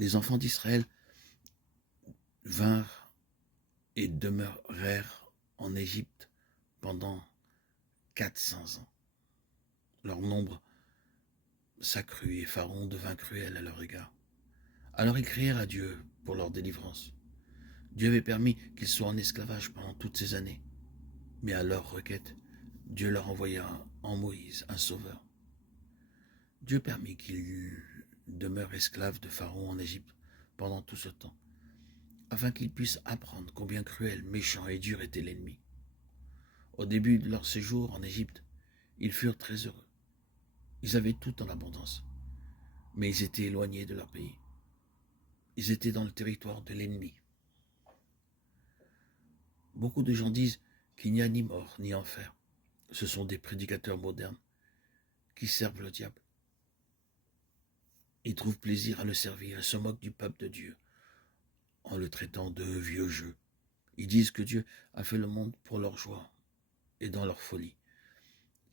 Les enfants d'Israël vinrent et demeurèrent en Égypte pendant 400 ans. Leur nombre s'accrut et Pharaon devint cruel à leur égard. Alors ils crièrent à Dieu pour leur délivrance. Dieu avait permis qu'ils soient en esclavage pendant toutes ces années. Mais à leur requête, Dieu leur envoya en Moïse un sauveur. Dieu permit qu'ils demeurent esclaves de Pharaon en Égypte pendant tout ce temps, afin qu'ils puissent apprendre combien cruel, méchant et dur était l'ennemi. Au début de leur séjour en Égypte, ils furent très heureux. Ils avaient tout en abondance, mais ils étaient éloignés de leur pays. Ils étaient dans le territoire de l'ennemi. Beaucoup de gens disent qu'il n'y a ni mort ni enfer. Ce sont des prédicateurs modernes qui servent le diable. Ils trouvent plaisir à le servir et se moquent du peuple de Dieu en le traitant de vieux jeu. Ils disent que Dieu a fait le monde pour leur joie et dans leur folie.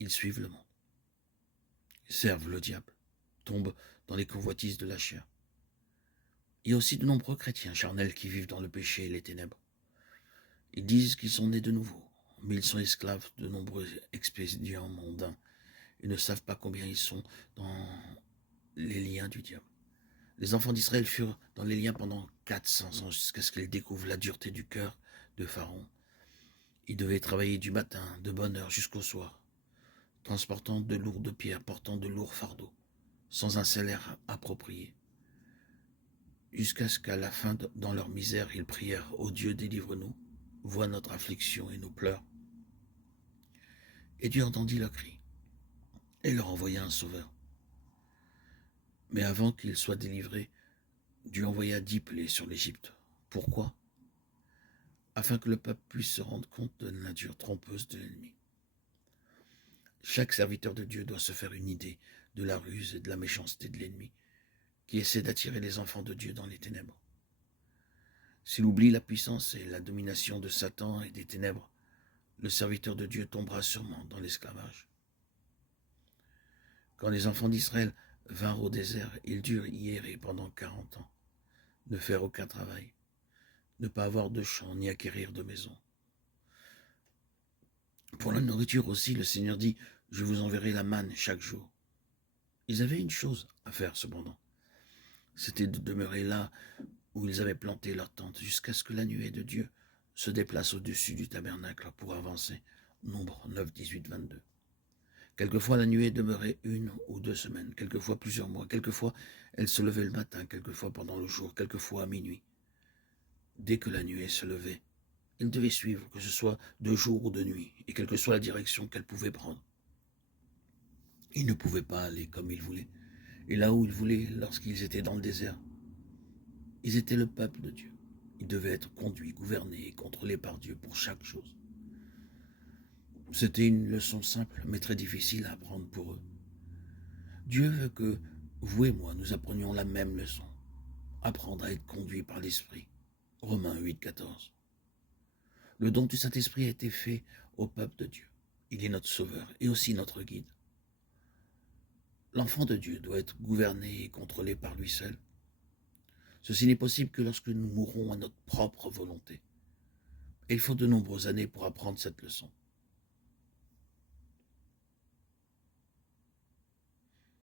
Ils suivent le monde. Ils servent le diable, tombent dans les convoitises de la chair. Il y a aussi de nombreux chrétiens charnels qui vivent dans le péché et les ténèbres. Ils disent qu'ils sont nés de nouveau, mais ils sont esclaves de nombreux expédients mondains. Ils ne savent pas combien ils sont dans les liens du diable. Les enfants d'Israël furent dans les liens pendant 400 ans jusqu'à ce qu'ils découvrent la dureté du cœur de Pharaon. Ils devaient travailler du matin, de bonne heure jusqu'au soir, transportant de lourdes pierres, portant de lourds fardeaux, sans un salaire approprié. Jusqu'à ce qu'à la fin, dans leur misère, ils prièrent « Ô Dieu, délivre-nous, vois notre affliction et nos pleurs. » Et Dieu entendit leurs cris et leur envoya un sauveur. Mais avant qu'ils soient délivrés, Dieu envoya 10 plaies sur l'Égypte. Pourquoi? Afin que le peuple puisse se rendre compte de la nature trompeuse de l'ennemi. Chaque serviteur de Dieu doit se faire une idée de la ruse et de la méchanceté de l'ennemi, qui essaie d'attirer les enfants de Dieu dans les ténèbres. S'il oublie la puissance et la domination de Satan et des ténèbres, le serviteur de Dieu tombera sûrement dans l'esclavage. Quand les enfants d'Israël vinrent au désert, ils durent y errer pendant 40 ans, ne faire aucun travail, ne pas avoir de champ ni acquérir de maison. Pour la nourriture aussi, le Seigneur dit « Je vous enverrai la manne chaque jour ». Ils avaient une chose à faire cependant, c'était de demeurer là où ils avaient planté leur tente jusqu'à ce que la nuée de Dieu se déplace au-dessus du tabernacle pour avancer. Nombre 9, 18, 22. Quelquefois la nuée demeurait 1 ou 2 semaines, quelquefois plusieurs mois, quelquefois elle se levait le matin, quelquefois pendant le jour, quelquefois à minuit. Dès que la nuée se levait, ils devaient suivre, que ce soit de jour ou de nuit, et quelle que soit la direction qu'elle pouvait prendre. Ils ne pouvaient pas aller comme ils voulaient, et là où ils voulaient lorsqu'ils étaient dans le désert. Ils étaient le peuple de Dieu. Ils devaient être conduits, gouvernés et contrôlés par Dieu pour chaque chose. C'était une leçon simple, mais très difficile à apprendre pour eux. Dieu veut que vous et moi, nous apprenions la même leçon. Apprendre à être conduit par l'Esprit. Romains 8, 14. Le don du Saint-Esprit a été fait au peuple de Dieu. Il est notre sauveur et aussi notre guide. L'enfant de Dieu doit être gouverné et contrôlé par lui seul. Ceci n'est possible que lorsque nous mourrons à notre propre volonté. Et il faut de nombreuses années pour apprendre cette leçon.